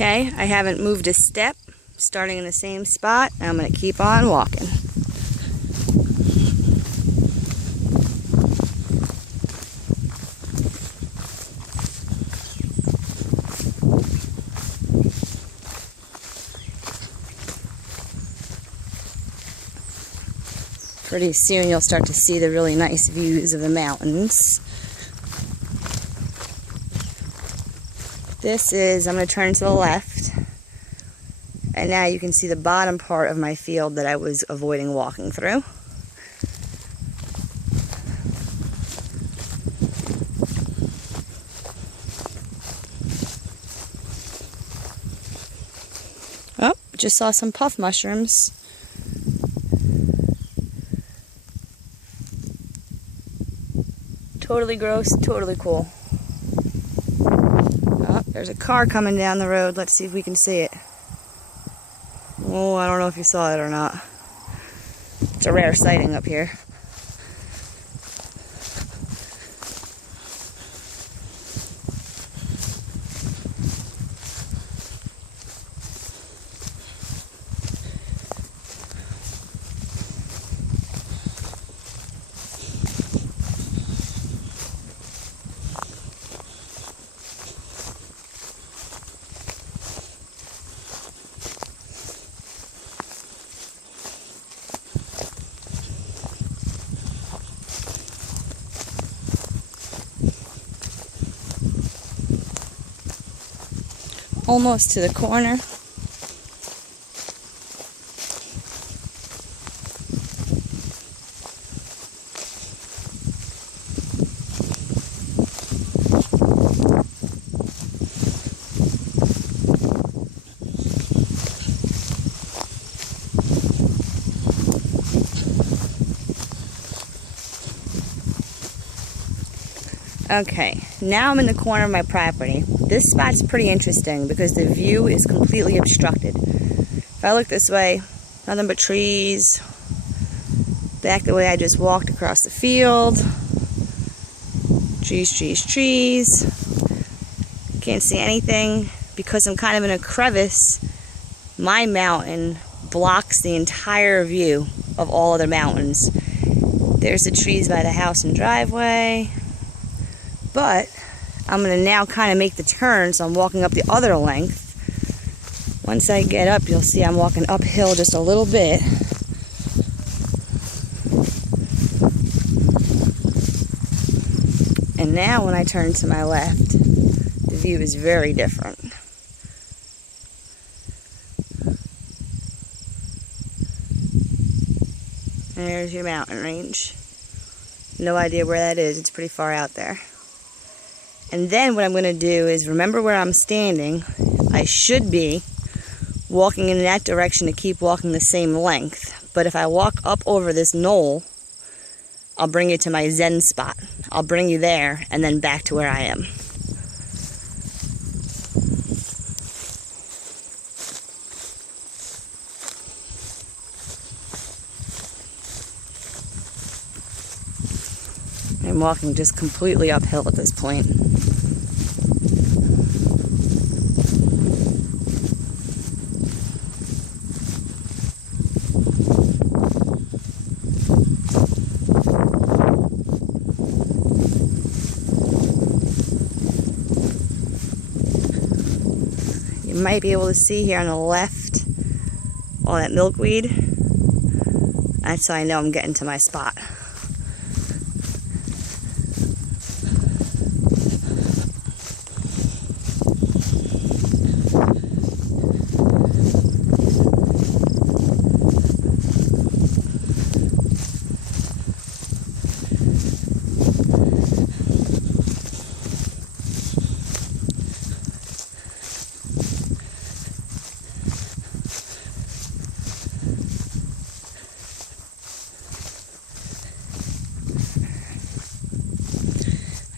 Okay, I haven't moved a step, starting in the same spot. I'm going to keep on walking. Pretty soon you'll start to see the really nice views of the mountains. This is, I'm going to turn to the left, and now you can see the bottom part of my field that I was avoiding walking through. Oh, just saw some puff mushrooms. Totally gross, totally cool. Oh, there's a car coming down the road. Let's see if we can see it. Oh, I don't know if you saw it or not. It's a rare sighting up here. Almost to the corner. Okay, now I'm in the corner of my property. This spot's pretty interesting because the view is completely obstructed. If I look this way, nothing but trees. Back the way I just walked across the field. Trees, trees, trees. Can't see anything because I'm kind of in a crevice. My mountain blocks the entire view of all other mountains. There's the trees by the house and driveway. But I'm going to now kind of make the turn, so I'm walking up the other length. Once I get up, you'll see I'm walking uphill just a little bit. And now when I turn to my left, the view is very different. There's your mountain range. No idea where that is. It's pretty far out there. And then what I'm going to do is, remember where I'm standing, I should be walking in that direction to keep walking the same length. But if I walk up over this knoll, I'll bring you to my Zen spot. I'll bring you there and then back to where I am. I'm walking just completely uphill at this point. You might be able to see here on the left all that milkweed. That's how I know I'm getting to my spot.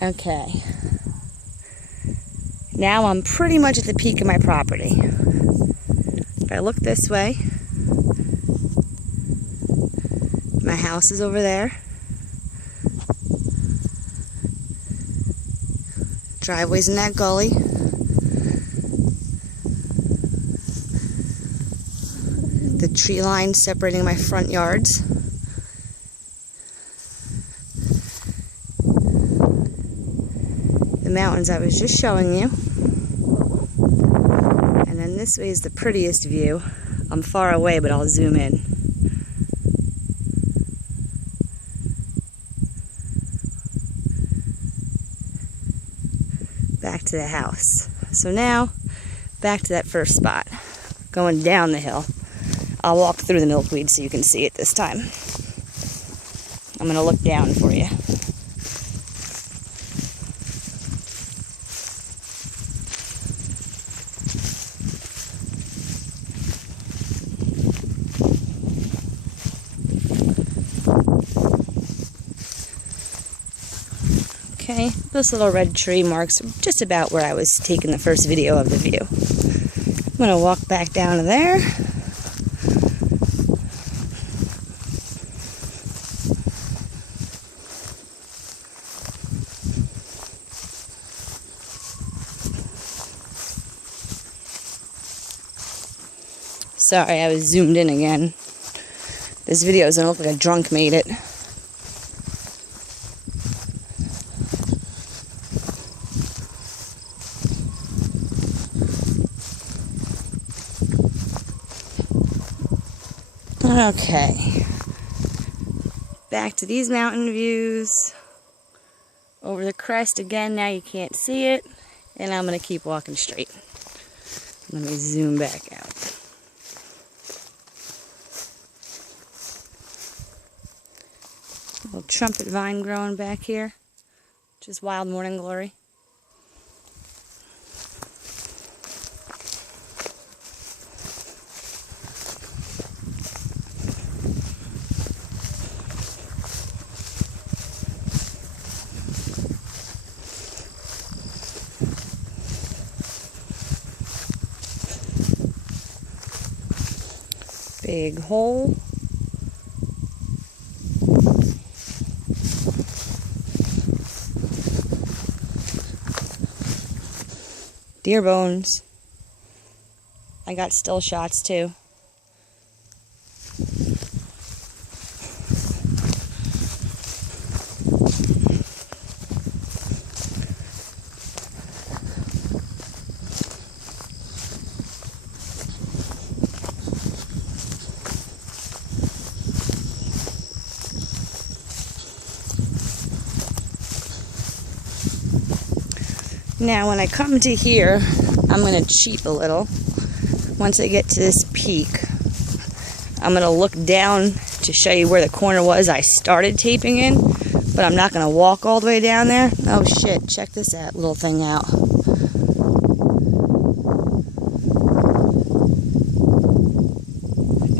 Okay, now I'm pretty much at the peak of my property. If I look this way, my house is over there. Driveway's in that gully. the tree line separating my front yards. The mountains I was just showing you. And then this way is the prettiest view. I'm far away, but I'll zoom in. Back to the house. So now, back to that first spot. Going down the hill. I'll walk through the milkweed so you can see it this time. I'm going to look down for you. Okay, those little red tree marks are just about where I was taking the first video of the view. I'm going to walk back down to there. Sorry, I was zoomed in again. This video is going to look like a drunk made it. Okay, back to these mountain views, over the crest again. Now you can't see it, and I'm going to keep walking straight. Let me zoom back out. Little trumpet vine growing back here, just wild morning glory. Big hole. Deer bones. I got still shots too. Now when I come to here, I'm going to cheat a little. Once I get to this peak, I'm going to look down to show you where the corner was I started taping in, but I'm not going to walk all the way down there. Oh shit, check this little thing out.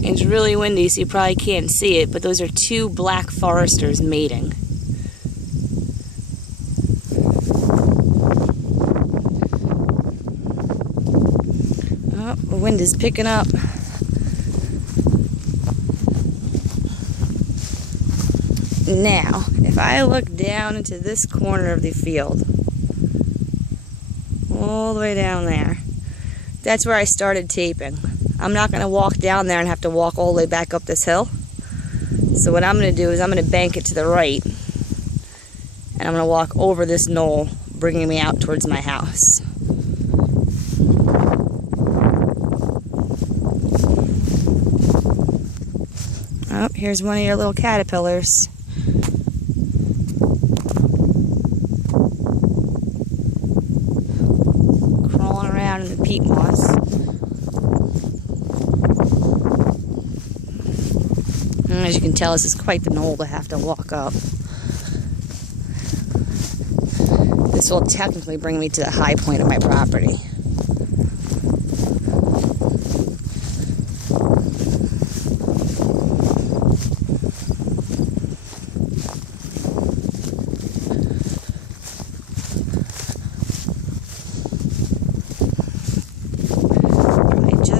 It's really windy, so you probably can't see it, but those are two black foresters mating. Oh, the wind is picking up. Now, if I look down into this corner of the field, all the way down there, that's where I started taping. I'm not going to walk down there and have to walk all the way back up this hill. So what I'm going to do is I'm going to bank it to the right, and I'm going to walk over this knoll, bringing me out towards my house. Oh, here's one of your little caterpillars. Crawling around in the peat moss. And as you can tell, this is quite the knoll to have to walk up. This will technically bring me to the high point of my property.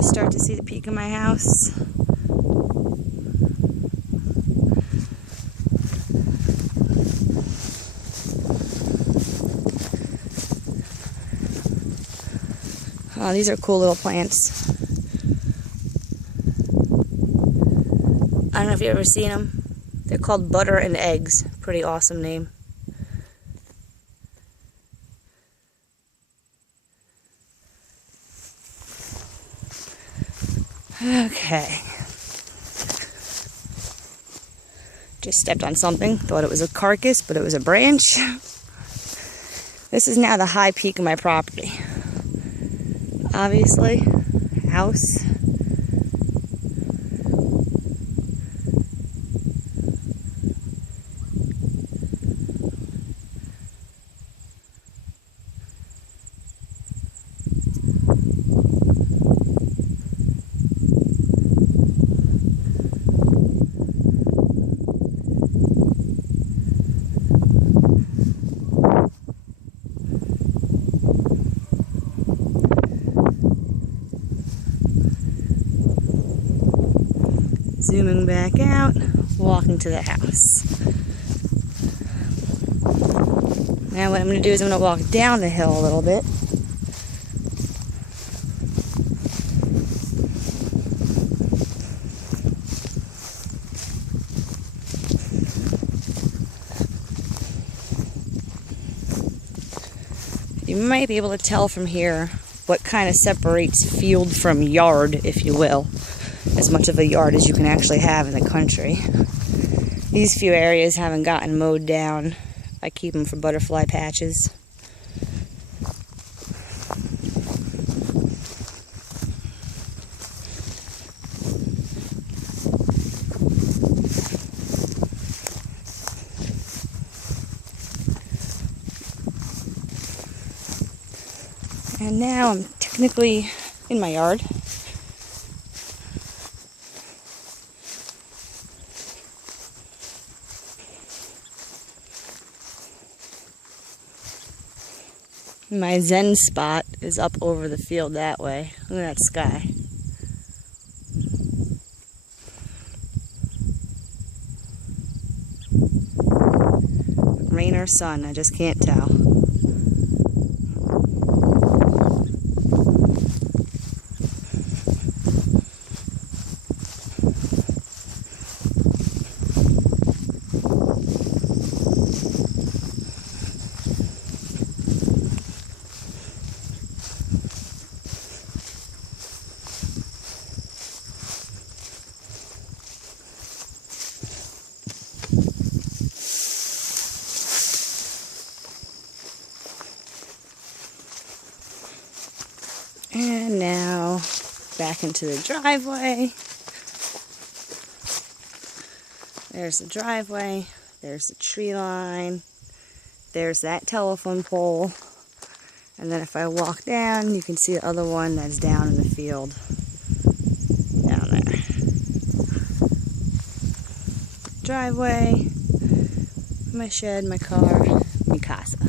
Start to see the peak of my house. Oh, these are cool little plants. know if you've ever seen them. They're called Butter and Eggs. Pretty awesome name. Okay. Just stepped on something. Thought it was a carcass, but it was a branch. This is now the high peak of my property. Obviously, house. Zooming back out, walking to the house. Now what I'm going to do is I'm going to walk down the hill a little bit. You might be able to tell from here what kind of separates field from yard, if you will. As much of a yard as you can actually have in the country. These few areas haven't gotten mowed down. I keep them for butterfly patches. And now I'm technically in my yard. My zen spot is up over the field that way. Look at that sky. Rain or sun, I just can't tell. And now back into the driveway. There's the driveway. There's the tree line. There's that telephone pole. And then if I walk down, you can see the other one that's down in the field. Down there. Driveway. My shed, my car, my casa.